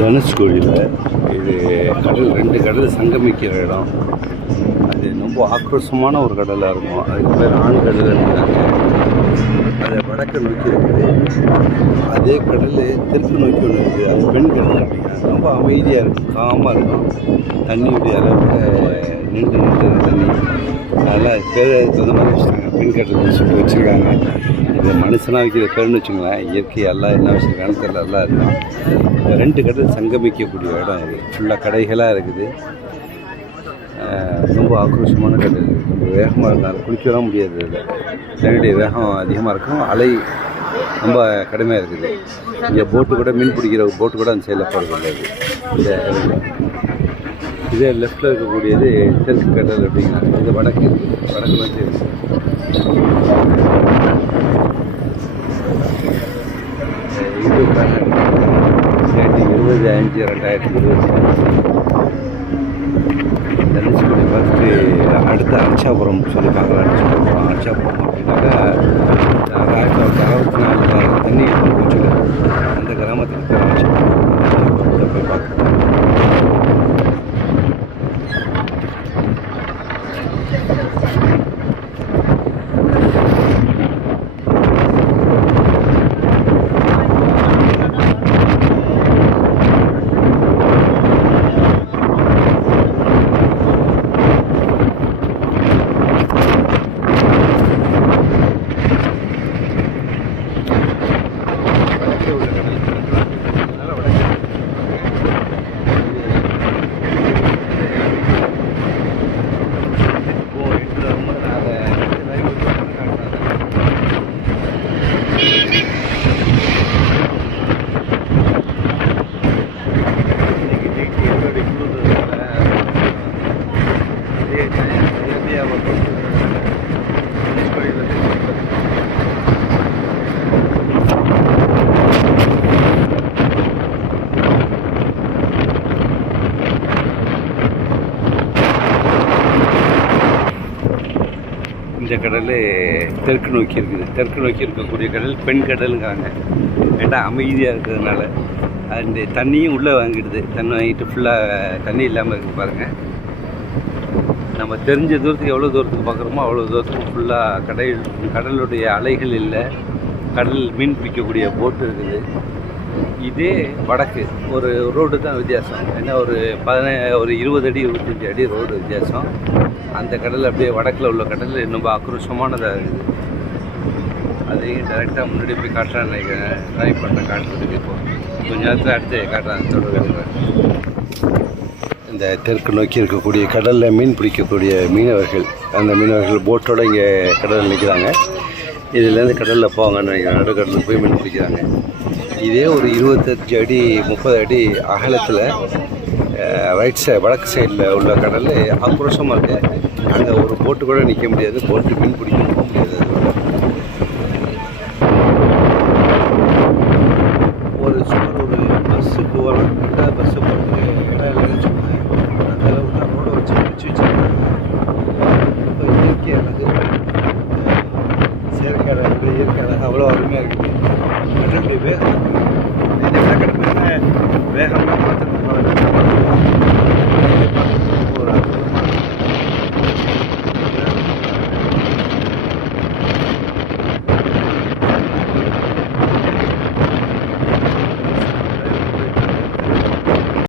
தனுஷ்கோடியில் இது கடல், 2 கடல் சங்கமிக்கிற இடம். அது ரொம்ப ஆக்ரோஷமான ஒரு கடலாக இருக்கும். அதுக்கு பேர் ஆண் கடல் அப்படின்னாங்க. அதை வடக்கு நோக்கி இருக்குது. அதே கடல் தெற்கு நோக்கி ஒன்று இருக்குது, அது பெண் கடல் அப்படிங்கிறாங்க. ரொம்ப அமைதியாக இருக்கும், காமாக இருக்கும். தண்ணியுடைய அளவில் நீண்டு தண்ணி, அதெல்லாம் பேர் தகுந்த மாதிரி வச்சுருக்காங்க. பெண் கடல்னு சொல்லி வச்சுருக்காங்க. இது மனுஷனாக வைக்கிற பேர்னு வச்சுங்களேன். இயற்கை எல்லாம் என்ன வச்சுருக்காங்கன்னு தெரியல, எல்லாம் இருக்கும். இந்த 2 கடல் சங்கமிக்கக்கூடிய இடம் இது. ஃபுல்லாக கடைகளாக இருக்குது. ரொம்ப ஆக்ரோஷமான கடல். ரொம்ப வேகமாக இருந்தாலும் குளிக்கலாம் முடியாது. இதில் தண்ணியுடைய வேகம் அதிகமாக இருக்கும், அலை ரொம்ப கடுமையாக இருக்குது. இங்கே போட்டு கூட, மீன் பிடிக்கிற போட்டு கூட அந்த சைடில் போகிறது இல்லை. இதே லெஃப்டில் இருக்கக்கூடியது தெற்கு கடல் அப்படிங்கிறாங்க. இது வடக்கு நோக்கி இருக்குது. யூடியூப் சேனல் 25/5/2020 தனுஷ்கோடி பார்த்துட்டு அடுத்து அர்ச்சாபுரம் சொல்லி பார்க்கலாம். அர்ச்சாபுரம் அப்படின்னாக்கா 1964 தண்ணி போச்சுல, அந்த கிராமத்துக்கு போய் அர்ச்சாபுரத்தை போய் பார்க்கலாம். இந்த கடல் தெற்கு நோக்கி இருக்குது. தெற்கு நோக்கி இருக்கக்கூடிய கடல் பெண் கடலுங்காங்க. ஏன்னா அமைதியாக இருக்கிறதுனால அந்த தண்ணியும் உள்ளே வாங்கிடுது. தண்ணி வாங்கிட்டு ஃபுல்லாக தண்ணி இல்லாமல் இருக்குது பாருங்கள். நம்ம தெரிஞ்ச தூரத்துக்கு எவ்வளோ தூரத்துக்கு பார்க்குறோமோ அவ்வளோ தூரத்துக்கு ஃபுல்லாக கடலுடைய அலைகள் இல்லை. கடல் மீன் பிடிக்கக்கூடிய போட்டு இருக்குது. இதே வடக்கு ஒரு ரோடு தான் வித்தியாசம். ஏன்னா ஒரு 20 அடி 25 அடி ரோடு வித்தியாசம். அந்த கடல் அப்படியே வடக்கில் உள்ள கடல் ரொம்ப ஆக்ரோஷமானதாக இருக்குது. அதையும் டைரெக்டாக முன்னாடி போய் காட்டுறான்னு நினைக்கிறேன். ட்ரைவ் பண்ண காட்டுறதுக்கு இப்போ கொஞ்சம் நேரத்தில் அடுத்து காட்டுறாங்க. தொடர்ந்து இந்த தெற்கு நோக்கி இருக்கக்கூடிய கடலில் மீன் பிடிக்கக்கூடிய மீனவர்கள், அந்த மீனவர்கள் போட்டோடு இங்கே கடலில் நிற்கிறாங்க. இதுலேருந்து கடலில் போவாங்கன்னு நினைக்கிறேன். நடுக்கடலில் போய் மீன் பிடிக்கிறாங்க. இதே ஒரு 25 அடி 30 அடி அகலத்தில் வடக்கு சைடில் உள்ள கடல் ஆக்ரோஷமாக இருக்குது. அங்கே ஒரு போட்டு கூட நிற்க முடியாது, போட்டு மீன் பிடிக்க போக முடியாது. சுமார் ஒரு பஸ்ஸு போகலாம், 2 பஸ்ஸு போகிறதுக்கு இடம் இல்லைன்னு சொன்னாங்க. அந்த அளவுக்கு தான் ரோடை வச்சு முடிச்சு வச்சுருக்காங்க. இப்போ இயற்கை அழகு, செயற்கை அழகு, இயற்கை அழகு அவ்வளோ அருமையாக இருக்குது. கடலுடைய வேகம், இந்த கடற்கரை வேகமாக பார்த்துட்டு